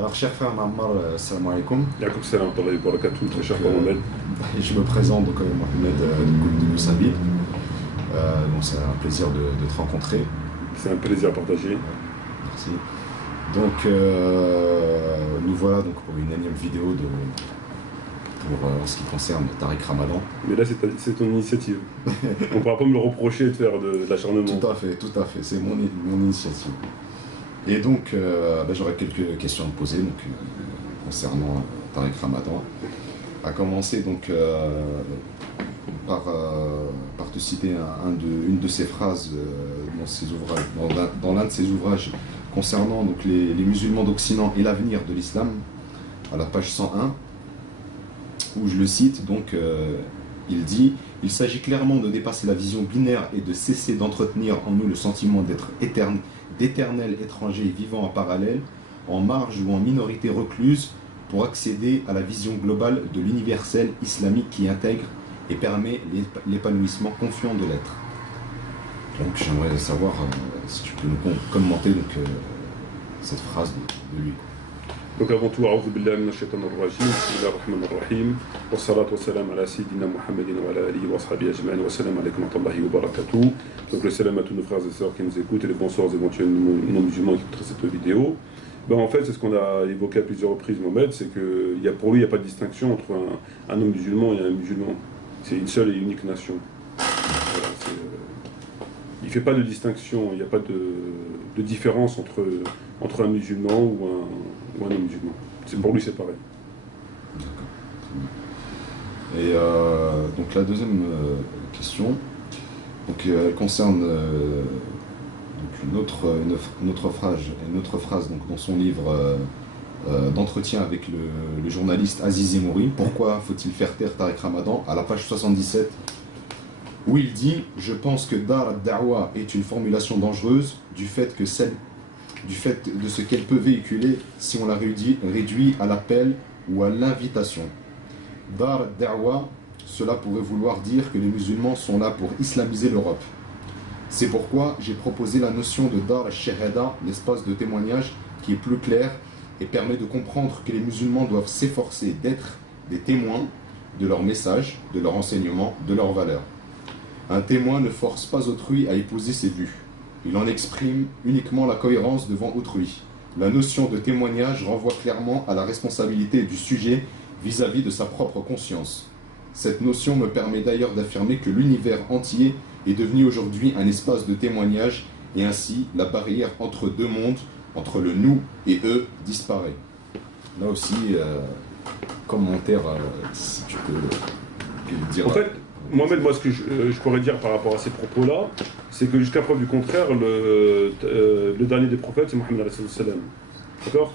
Alors, cher frère Mammar, salam alaikum. Yaqub salam wa rahmatullahi wa barakatuh, très cher Donc, Mohamed. je me présente, donc Mohamed du groupe de Moussabi. Donc, c'est un plaisir de te rencontrer. C'est un plaisir à partager. Merci. Donc, nous voilà donc, pour une énième vidéo en ce qui concerne Tariq Ramadan. Mais là, c'est ton initiative. On ne pourra pas me le reprocher de faire de l'acharnement. Tout à fait, c'est mon initiative. Et donc, j'aurais quelques questions à me poser donc, concernant Tariq Ramadan. À commencer donc par te citer une de ses phrases dans l'un de ses ouvrages concernant donc, les musulmans d'Occident et l'avenir de l'islam, à la page 101, où je le cite, donc il dit « Il s'agit clairement de dépasser la vision binaire et de cesser d'entretenir en nous le sentiment d'être d'éternels étrangers vivant en parallèle, en marge ou en minorité recluse, pour accéder à la vision globale de l'universel islamique qui intègre et permet l'épanouissement confiant de l'être. » Donc j'aimerais savoir si tu peux nous commenter donc, cette phrase de lui. Donc avant tout, a'udhu billahi minash shaitanir rajim, bismillahir rahmanir rahim, wa salatu wa salam ala sayyidina Muhammadin wa ala alihi wa sahbihi ajma'in, wa salam alaykum wa rahmatullahi wa barakatuh. Donc le salam à tous nos frères et sœurs qui nous écoutent et les bonsoirs éventuellement non musulmans qui écouteraient cette vidéo. En fait, c'est ce qu'on a évoqué à plusieurs reprises, Mohamed, c'est que pour lui, il n'y a pas de distinction entre un homme musulman et un musulman. C'est une seule et unique nation. Voilà, il ne fait pas de distinction, il n'y a pas de différence entre un musulman ou un homme musulman. Pour lui, c'est pareil. D'accord. Et donc la deuxième question, donc, elle concerne donc une autre phrase donc, dans son livre d'entretien avec le journaliste Aziz Emouri, « Pourquoi faut-il faire taire Tariq Ramadan ?» à la page 77, où il dit « Je pense que Dar al-Da'wa est une formulation dangereuse du fait de ce qu'elle peut véhiculer si on la réduit à l'appel ou à l'invitation. Dar al-Da'wa, cela pourrait vouloir dire que les musulmans sont là pour islamiser l'Europe. C'est pourquoi j'ai proposé la notion de Dar al-Shahada, l'espace de témoignage, qui est plus clair et permet de comprendre que les musulmans doivent s'efforcer d'être des témoins de leur message, de leur enseignement, de leurs valeurs. Un témoin ne force pas autrui à épouser ses vues. Il en exprime uniquement la cohérence devant autrui. La notion de témoignage renvoie clairement à la responsabilité du sujet vis-à-vis de sa propre conscience. Cette notion me permet d'ailleurs d'affirmer que l'univers entier est devenu aujourd'hui un espace de témoignage et ainsi la barrière entre deux mondes, entre le nous et eux, disparaît. Là aussi, commentaire, si tu peux dire. En fait, Mohamed, moi ce que je pourrais dire par rapport à ces propos-là, c'est que jusqu'à preuve du contraire, le dernier des prophètes, c'est Mohammed alayhi salam. D'accord ?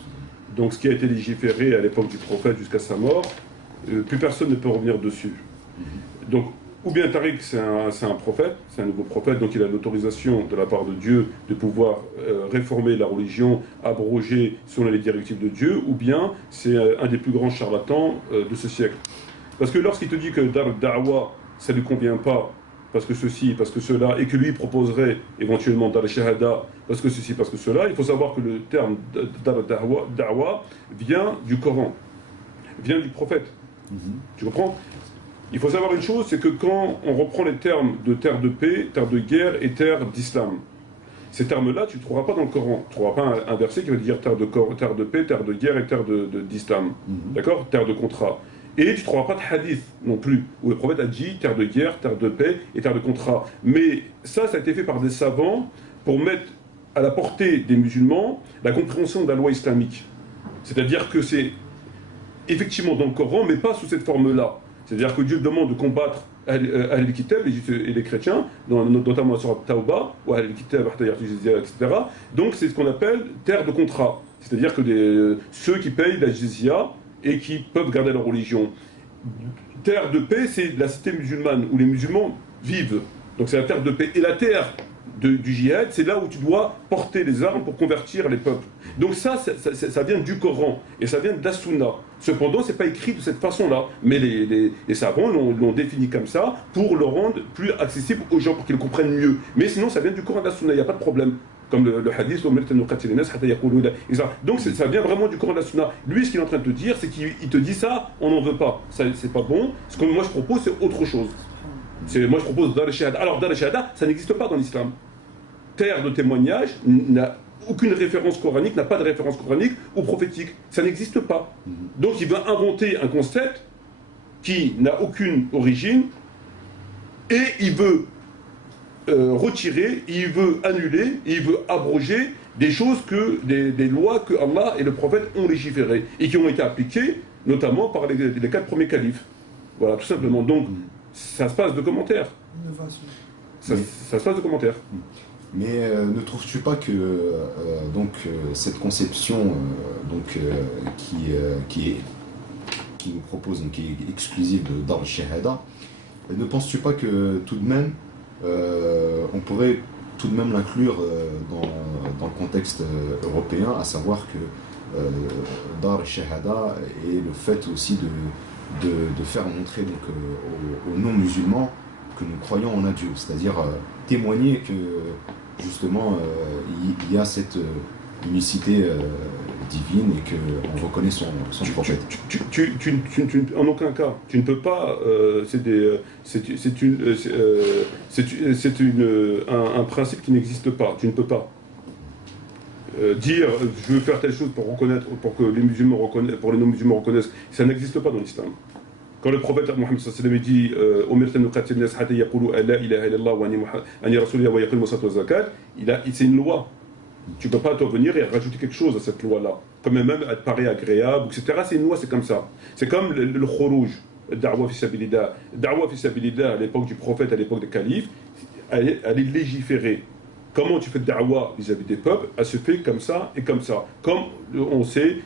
Donc ce qui a été légiféré à l'époque du prophète jusqu'à sa mort, plus personne ne peut revenir dessus. Donc, ou bien Tariq, c'est un prophète, c'est un nouveau prophète, donc il a l'autorisation de la part de Dieu de pouvoir réformer la religion, abroger selon les directives de Dieu, ou bien c'est un des plus grands charlatans de ce siècle. Parce que lorsqu'il te dit que Dar al-Da'wa, ça ne lui convient pas, parce que ceci, parce que cela, et que lui proposerait éventuellement Dar al-Shahada, parce que ceci, parce que cela, il faut savoir que le terme Dar al-Da'wa vient du Coran, vient du prophète. Tu comprends ? Il faut savoir une chose, c'est que quand on reprend les termes de terre de paix, terre de guerre et terre d'islam, ces termes-là, tu ne trouveras pas dans le Coran. Tu ne trouveras pas un verset qui va dire terre de paix, terre de guerre et terre d'islam. D'accord ? Terre de contrat. Et tu ne trouveras pas de hadith non plus, où le prophète a dit terre de guerre, terre de paix et terre de contrat. Mais ça a été fait par des savants pour mettre à la portée des musulmans la compréhension de la loi islamique. C'est-à-dire que c'est effectivement dans le Coran, mais pas sous cette forme-là. C'est-à-dire que Dieu demande de combattre Ahl-Kitab, et les chrétiens, notamment sur Tauba, ou Ahl-Kitab, etc. Donc c'est ce qu'on appelle terre de contrat. C'est-à-dire que ceux qui payent la jizya et qui peuvent garder leur religion. Terre de paix, c'est la cité musulmane, où les musulmans vivent. Donc c'est la terre de paix. Et la terre du djihad, c'est là où tu dois porter les armes pour convertir les peuples. Donc ça vient du Coran, et ça vient de la Sunna. Cependant, ce n'est pas écrit de cette façon-là. Mais les savants l'ont défini comme ça, pour le rendre plus accessible aux gens, pour qu'ils le comprennent mieux. Mais sinon, ça vient du Coran et de la Sunna, il n'y a pas de problème. Comme le hadith, donc ça vient vraiment du Coran de la Sunna. Lui, ce qu'il est en train de te dire, c'est qu'il te dit ça, on n'en veut pas. Ça, c'est pas bon. Ce que moi je propose, c'est autre chose. Moi je propose Dar al-Shahada. Alors Dar al-Shahada, ça n'existe pas dans l'islam. Terre de témoignage n'a aucune référence coranique, n'a pas de référence coranique ou prophétique. Ça n'existe pas. Donc il va inventer un concept qui n'a aucune origine et il veut retirer, il veut annuler, il veut abroger des choses des lois que Allah et le prophète ont légiférées et qui ont été appliquées notamment par les 4 premiers califes. Voilà, tout simplement. Donc, ça se passe de commentaires. Ça se passe de commentaires. Mais ne trouves-tu pas que cette conception qui nous propose, donc, qui est exclusive de Dar al-Shahada, ne penses-tu pas que tout de même on pourrait tout de même l'inclure dans le contexte européen, à savoir que Dar al-Shahada est le fait aussi de faire montrer donc, aux non-musulmans que nous croyons en un Dieu, c'est-à-dire témoigner que justement il y a cette unicité divine et qu'on reconnaît son prophète. En aucun cas, tu ne peux pas. C'est un principe qui n'existe pas. Tu ne peux pas dire je veux faire telle chose pour reconnaître, pour que les musulmans reconnaissent, pour les non-musulmans reconnaissent. Ça n'existe pas dans l'islam. Quand le prophète Mohammed sallallahu alayhi wa sallam dit c'est une loi. Tu ne peux pas toi venir et rajouter quelque chose à cette loi-là. Comme même elle te paraît agréable, etc. C'est une loi, c'est comme ça. C'est comme le khuruj, da'wa fi sabilillah. Da'wa fi sabilillah à l'époque du prophète, à l'époque des califes, elle est légiférée. Comment tu fais de da'wa vis-à-vis des peuples? Elle se fait comme ça et comme ça. Comme on sait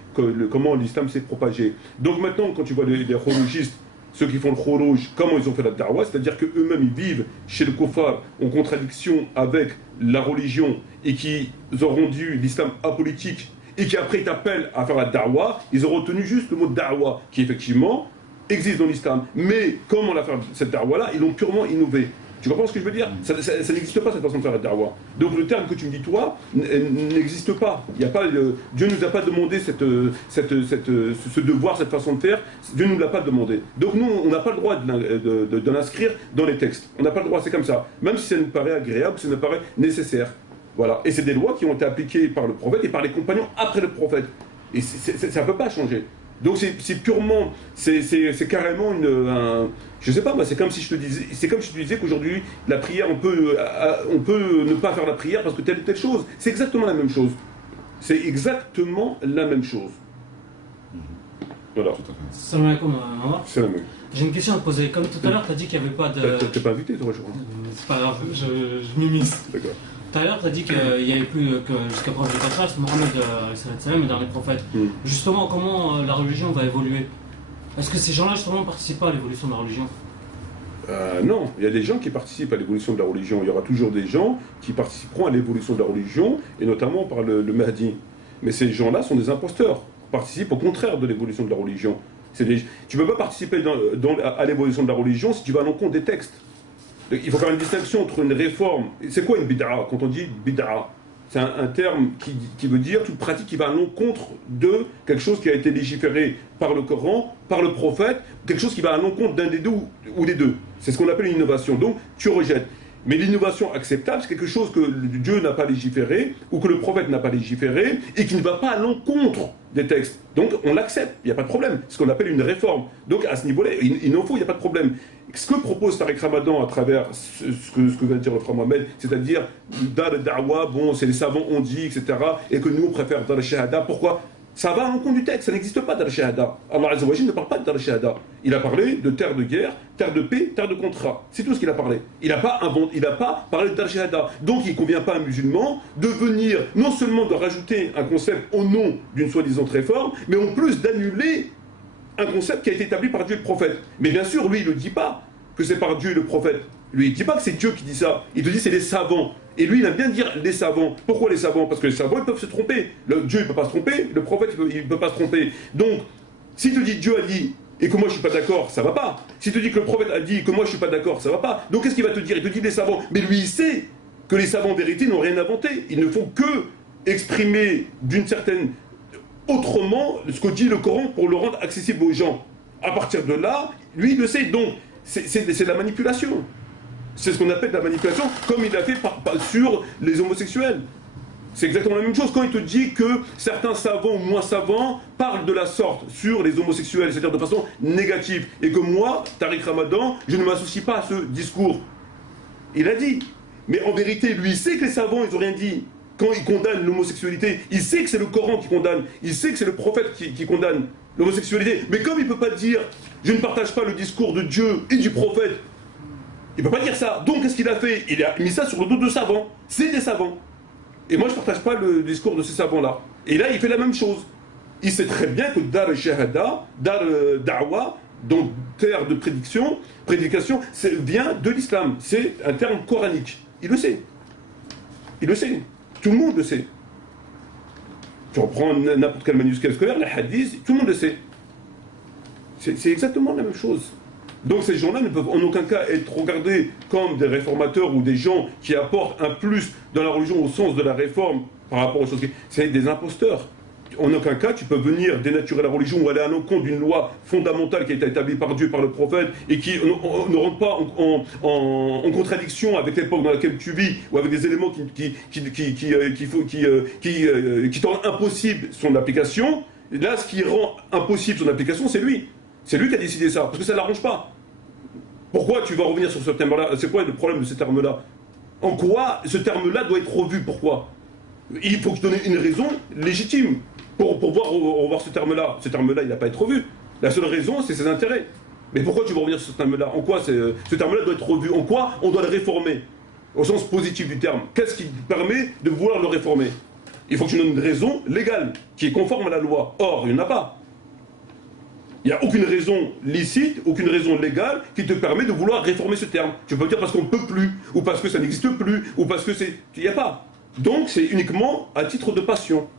comment l'islam s'est propagé. Donc maintenant, quand tu vois les khurujistes, ceux qui font le khuruj, comment ils ont fait la da'wa, c'est-à-dire qu'eux-mêmes ils vivent chez le kuffar en contradiction avec la religion et qui ont rendu l'islam apolitique et qui après t'appellent à faire la da'wa, ils ont retenu juste le mot da'wa qui effectivement existe dans l'islam. Mais comment on a fait cette da'wa-là, ils l'ont purement innové. Tu comprends ce que je veux dire? Ça n'existe pas cette façon de faire la da'wa. Donc le terme que tu me dis toi n'existe pas. Il y a pas Dieu ne nous a pas demandé ce devoir, cette façon de faire. Dieu ne nous l'a pas demandé. Donc nous, on n'a pas le droit de l'inscrire dans les textes. On n'a pas le droit, c'est comme ça. Même si ça nous paraît agréable, ça nous paraît nécessaire. Voilà. Et c'est des lois qui ont été appliquées par le prophète et par les compagnons après le prophète. Et ça ne peut pas changer. Donc c'est purement, c'est carrément je sais pas moi, c'est comme si je te disais qu'aujourd'hui la prière on peut ne pas faire la prière parce que telle ou telle chose. C'est exactement la même chose. C'est exactement la même chose. Voilà. Salam alaikum, Omar. Salam alaikum. J'ai une question à te poser. Comme tout à l'heure, tu as dit qu'il n'y avait pas de. T'es pas invité toi, je crois. C'est pas grave, je m'immisce. D'accord. Tout à l'heure, tu as dit qu'il n'y avait plus que jusqu'à preuve du contraire, Mohammed le dernier prophète. Justement, comment la religion va évoluer? Est-ce que ces gens-là, justement, ne participent pas à l'évolution de la religion? Non, il y a des gens qui participent à l'évolution de la religion. Il y aura toujours des gens qui participeront à l'évolution de la religion, et notamment par le Mahdi. Mais ces gens-là sont des imposteurs, participent au contraire de l'évolution de la religion. Tu ne peux pas participer à l'évolution de la religion si tu vas à l'encontre des textes. Il faut faire une distinction entre une réforme. C'est quoi une bid'a? Quand on dit bid'a, c'est un terme qui veut dire toute pratique qui va à l'encontre de quelque chose qui a été légiféré par le Coran, par le prophète, quelque chose qui va à l'encontre d'un des deux ou des deux. C'est ce qu'on appelle une innovation. Donc tu rejettes. Mais l'innovation acceptable, c'est quelque chose que Dieu n'a pas légiféré, ou que le prophète n'a pas légiféré, et qui ne va pas à l'encontre des textes. Donc on l'accepte, il n'y a pas de problème. C'est ce qu'on appelle une réforme. Donc à ce niveau-là, il en faut, il n'y a pas de problème. Ce que propose Tariq Ramadan à travers ce que vient de dire le frère Mohamed, c'est-à-dire Dar al-Da'wa, bon, c'est les savants ont dit, etc., et que nous on préfère Dar al-Shahada. Pourquoi? Ça va à l'encontre du texte, ça n'existe pas Dar al-Shahada. Allah Azza wa Jalla ne parle pas de Dar al-Shahada. Il a parlé de terre de guerre, terre de paix, terre de contrat. C'est tout ce qu'il a parlé. Il n'a pas parlé de Dar al-Shahada. Donc il ne convient pas à un musulman de venir, non seulement de rajouter un concept au nom d'une soi-disant réforme, mais en plus d'annuler un concept qui a été établi par Dieu et le prophète. Mais bien sûr, lui, il ne dit pas que c'est par Dieu et le prophète. Lui, il ne dit pas que c'est Dieu qui dit ça. Il te dit c'est les savants. Et lui, il aime bien dire les savants. Pourquoi les savants? Parce que les savants, ils peuvent se tromper. Dieu, il ne peut pas se tromper. Le prophète, il ne peut pas se tromper. Donc, s'il te dit Dieu a dit et que moi je ne suis pas d'accord, ça ne va pas. S'il te dit que le prophète a dit et que moi je ne suis pas d'accord, ça ne va pas. Donc, qu'est-ce qu'il va te dire? Il te dit les savants. Mais lui, il sait que les savants en vérité n'ont rien inventé. Ils ne font que exprimer d'une certaine... autrement ce que dit le Coran pour le rendre accessible aux gens. À partir de là, lui, il le sait. Donc, c'est de la manipulation. C'est ce qu'on appelle de la manipulation, comme il l'a fait sur les homosexuels. C'est exactement la même chose quand il te dit que certains savants ou moins savants parlent de la sorte sur les homosexuels, c'est-à-dire de façon négative, et que moi, Tariq Ramadan, je ne m'associe pas à ce discours. Il a dit. Mais en vérité, lui, il sait que les savants, ils n'ont rien dit. Quand il condamne l'homosexualité, il sait que c'est le Coran qui condamne, il sait que c'est le prophète qui condamne l'homosexualité. Mais comme il ne peut pas dire « je ne partage pas le discours de Dieu et du prophète », il ne peut pas dire ça. Donc qu'est-ce qu'il a fait? Il a mis ça sur le dos de savants. C'est des savants. Et moi je ne partage pas le discours de ces savants-là. Et là il fait la même chose. Il sait très bien que Dar al-Shahada, Dar al-Da'wa, donc terre de prédication, vient de l'islam. C'est un terme coranique. Il le sait. Il le sait. Tout le monde le sait. Tu reprends n'importe quel manuscrit scolaire, les hadiths, tout le monde le sait. C'est exactement la même chose. Donc ces gens-là ne peuvent en aucun cas être regardés comme des réformateurs ou des gens qui apportent un plus dans la religion au sens de la réforme par rapport aux choses. C'est des imposteurs. En aucun cas tu peux venir dénaturer la religion ou aller à l'encontre d'une loi fondamentale qui a été établie par Dieu, par le prophète, et qui ne rentre pas en contradiction avec l'époque dans laquelle tu vis, ou avec des éléments qui te rendent impossible son application. Là, ce qui rend impossible son application, c'est lui. C'est lui qui a décidé ça, parce que ça ne l'arrange pas. Pourquoi tu vas revenir sur ce terme-là? C'est quoi le problème de ce terme-là? En quoi ce terme-là doit être revu? Pourquoi? Il faut que je donne une raison légitime pour revoir ce terme-là. Ce terme-là, il n'a pas à être revu. La seule raison, c'est ses intérêts. Mais pourquoi tu vas revenir sur ce terme-là? En quoi ce terme-là doit être revu? En quoi on doit le réformer? Au sens positif du terme. Qu'est-ce qui permet de vouloir le réformer? Il faut que tu donnes une raison légale, qui est conforme à la loi. Or, il n'y en a pas. Il n'y a aucune raison licite, aucune raison légale qui te permet de vouloir réformer ce terme. Tu peux dire parce qu'on ne peut plus, ou parce que ça n'existe plus, ou parce que c'est... Il n'y a pas. Donc c'est uniquement à titre de passion.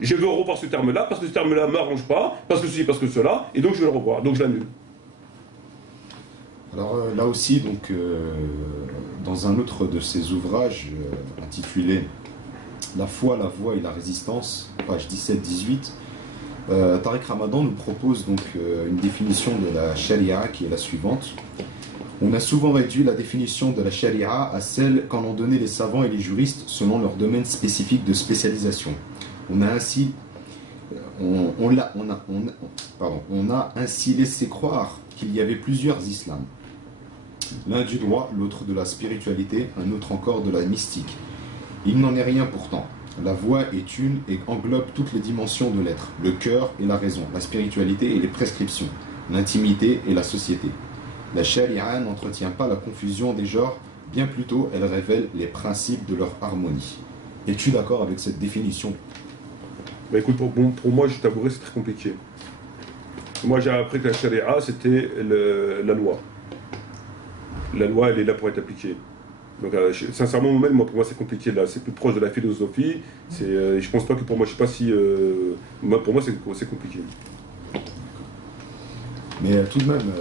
Je veux revoir ce terme-là, parce que ce terme-là ne m'arrange pas, parce que ceci, parce que cela, et donc je vais le revoir, donc je l'annule. Alors là aussi, donc, dans un autre de ses ouvrages intitulé « La foi, la voie et la résistance », page 17-18, Tariq Ramadan nous propose donc une définition de la charia qui est la suivante. On a souvent réduit la définition de la charia à celle qu'en ont donné les savants et les juristes selon leur domaine spécifique de spécialisation. On a ainsi laissé croire qu'il y avait plusieurs islams. L'un du droit, l'autre de la spiritualité, un autre encore de la mystique. Il n'en est rien pourtant. La voie est une et englobe toutes les dimensions de l'être, le cœur et la raison, la spiritualité et les prescriptions, l'intimité et la société. La charia n'entretient pas la confusion des genres, bien plutôt elle révèle les principes de leur harmonie. Es-tu d'accord avec cette définition? Bah écoute, pour moi, je t'avouerai, c'est très compliqué. Moi, j'ai appris que la charia, c'était la loi. La loi, elle est là pour être appliquée. Donc, sincèrement, même moi, pour moi, c'est compliqué là. C'est plus proche de la philosophie. Je pense pas que pour moi, je sais pas si. Pour moi, c'est compliqué. Mais tout de même,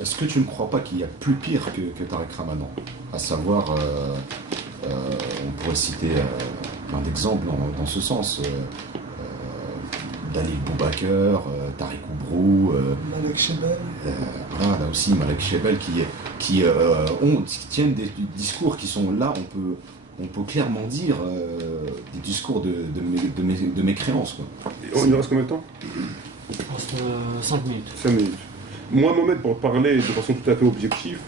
est-ce que tu ne crois pas qu'il y a plus pire que Tariq Ramadan? À savoir, on pourrait citer plein d'exemples dans ce sens. Dalil Boubaker, Tariq Oubrou, Malek Chebel. Voilà, là aussi Malek Chebel qui tiennent des discours qui sont là, on peut clairement dire des discours de mécréance. Quoi. Il nous reste combien de temps? 5 minutes. 5 minutes. Moi, Mohamed, pour parler de façon tout à fait objective,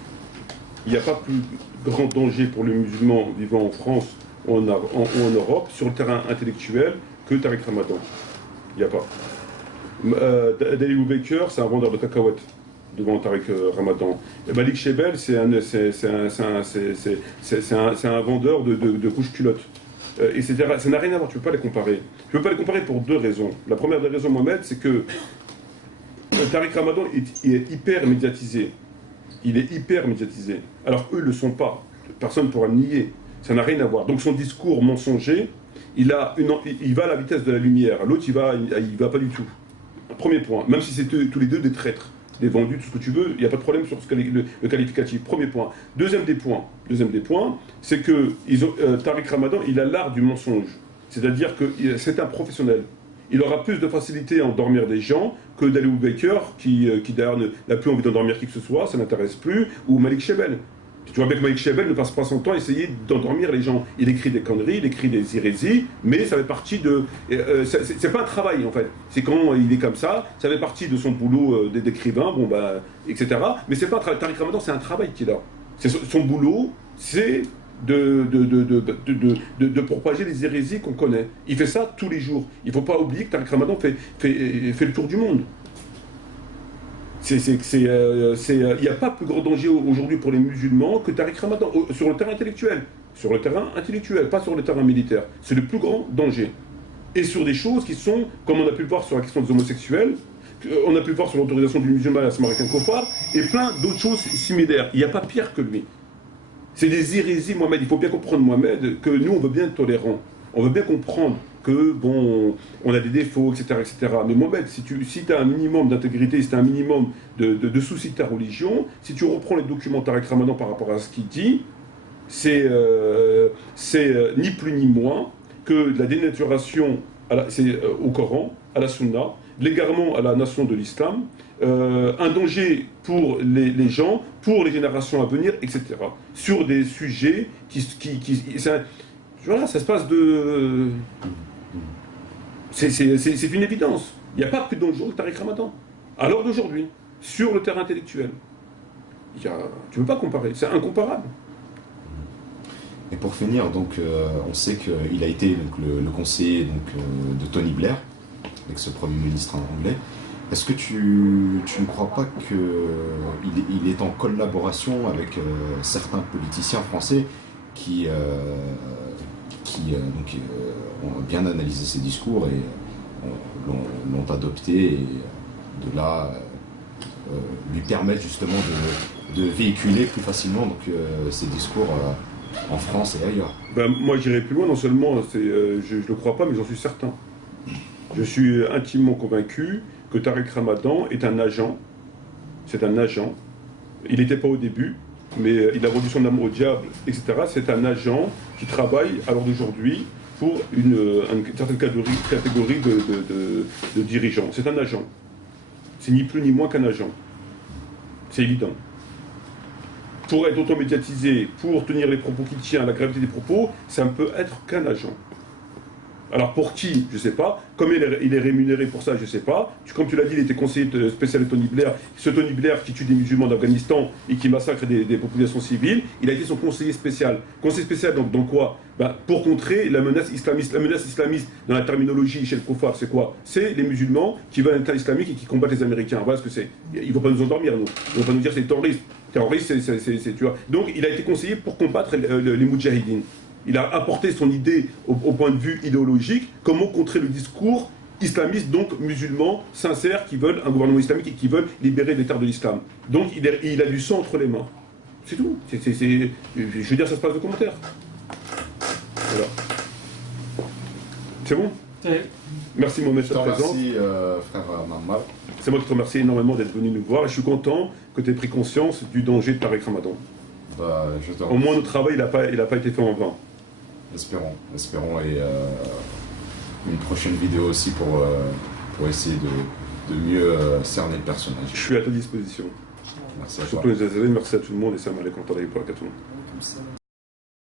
il n'y a pas plus grand danger pour les musulmans vivant en France ou en Europe, sur le terrain intellectuel, que Tariq Ramadan. Il n'y a pas. Dalil Boubaker, c'est un vendeur de cacahuètes devant Tariq Ramadan. Et Malik Chebel, c'est un vendeur de couches culottes. Etc. Ça n'a rien à voir, tu ne peux pas les comparer. Tu ne peux pas les comparer pour deux raisons. La première des raisons, Mohamed, c'est que Tariq Ramadan est hyper médiatisé. Il est hyper médiatisé. Alors eux ne le sont pas. Personne ne pourra le nier. Ça n'a rien à voir. Donc son discours mensonger, il va à la vitesse de la lumière. L'autre, il va pas du tout. Premier point. Même si c'est tous les deux des traîtres. des vendus, tout ce que tu veux, il n'y a pas de problème sur le qualificatif. Premier point. Deuxième des points, c'est que Tariq Ramadan, il a l'art du mensonge. C'est-à-dire que c'est un professionnel. Il aura plus de facilité à endormir des gens que d'Ali Baker, qui d'ailleurs n'a plus envie d'endormir qui que ce soit, ça n'intéresse plus, ou Malik Chebel. Tu vois bien que Malik Chebel ne passe pas son temps à essayer d'endormir les gens. Il écrit des conneries, il écrit des hérésies, mais ça fait partie de... c'est pas un travail, en fait. C'est quand il est comme ça fait partie de son boulot d'écrivain, bon, bah, etc. Mais c'est pas un travail. Tariq Ramadan, c'est un travail qu'il a. Son boulot, c'est de propager les hérésies qu'on connaît. Il fait ça tous les jours. Il ne faut pas oublier que Tariq Ramadan fait le tour du monde. Il n'y a pas plus grand danger aujourd'hui pour les musulmans que Tariq Ramadan, sur le terrain intellectuel. Sur le terrain intellectuel, pas sur le terrain militaire. C'est le plus grand danger. Et sur des choses qui sont, comme on a pu le voir sur la question des homosexuels, on a pu le voir sur l'autorisation du musulman à se marier avec un kofar, et plein d'autres choses similaires. Il n'y a pas pire que lui. C'est des hérésies, Mohamed. Il faut bien comprendre, Mohamed, que nous, on veut bien être tolérants. On veut bien comprendre que, bon, on a des défauts, etc., etc. Mais Mohamed, si tu as un minimum d'intégrité, si tu as un minimum de souci de ta religion, si tu reprends les documents Tariq Ramadan par rapport à ce qu'il dit, c'est ni plus ni moins que de la dénaturation au Coran, à la Sunna, l'égarement à la nation de l'islam, un danger pour les gens, pour les générations à venir, etc. Sur des sujets voilà, ça se passe de... C'est une évidence. Il n'y a pas plus dangereux que Tariq Ramadan. À l'heure d'aujourd'hui, sur le terrain intellectuel. Tu ne peux pas comparer, c'est incomparable. Et pour finir, donc, on sait qu'il a été donc, le conseiller de Tony Blair, ex-premier ministre anglais. Est-ce que tu ne crois pas qu'il est en collaboration avec certains politiciens français qui ont bien analysé ses discours et l'ont adopté et de là lui permettre justement de véhiculer plus facilement ses discours en France et ailleurs? Ben, moi j'irai plus loin, non seulement je ne le crois pas, mais j'en suis certain. Je suis intimement convaincu que Tariq Ramadan est un agent. C'est un agent. Il n'était pas au début, mais il a vendu son âme au diable, etc. C'est un agent qui travaille à l'heure d'aujourd'hui pour une certaine catégorie de dirigeants. C'est un agent. C'est ni plus ni moins qu'un agent. C'est évident. Pour être automédiatisé, pour tenir les propos qu'il tient, la gravité des propos, ça ne peut être qu'un agent. Alors pour qui, je ne sais pas. Comme il est rémunéré pour ça, je ne sais pas. Comme tu l'as dit, il était conseiller spécial de Tony Blair. Ce Tony Blair qui tue des musulmans d'Afghanistan et qui massacre des populations civiles, il a été son conseiller spécial. Conseiller spécial dans quoi? Pour contrer la menace islamiste. La menace islamiste, dans la terminologie chez le Kofar, c'est quoi? C'est les musulmans qui veulent un État islamique et qui combattent les Américains. Voilà ce que c'est. Il ne faut pas nous endormir, nous. Il ne faut pas nous dire que c'est terroriste. Terroriste, tu vois. Donc il a été conseiller pour combattre les Moudjahidines. Il a apporté son idée au point de vue idéologique, comment contrer le discours islamiste, donc musulmans, sincères, qui veulent un gouvernement islamique et qui veulent libérer les terres de l'islam. Donc il a du sang entre les mains. C'est tout. Je veux dire, ça se passe de commentaires. Voilà. C'est bon? Merci Mohamed de ta présence. Merci frère Mammar. C'est moi qui te remercie énormément d'être venu nous voir et je suis content que tu aies pris conscience du danger de Tariq Ramadan. Au moins notre travail il n'a pas été fait en vain. Espérons et une prochaine vidéo aussi pour essayer de mieux cerner le personnage. Je suis à ta disposition. Merci à toi. Surtout les Azéris, merci à tout le monde et salam alaikum wa rahmatullahi wa barakatuh.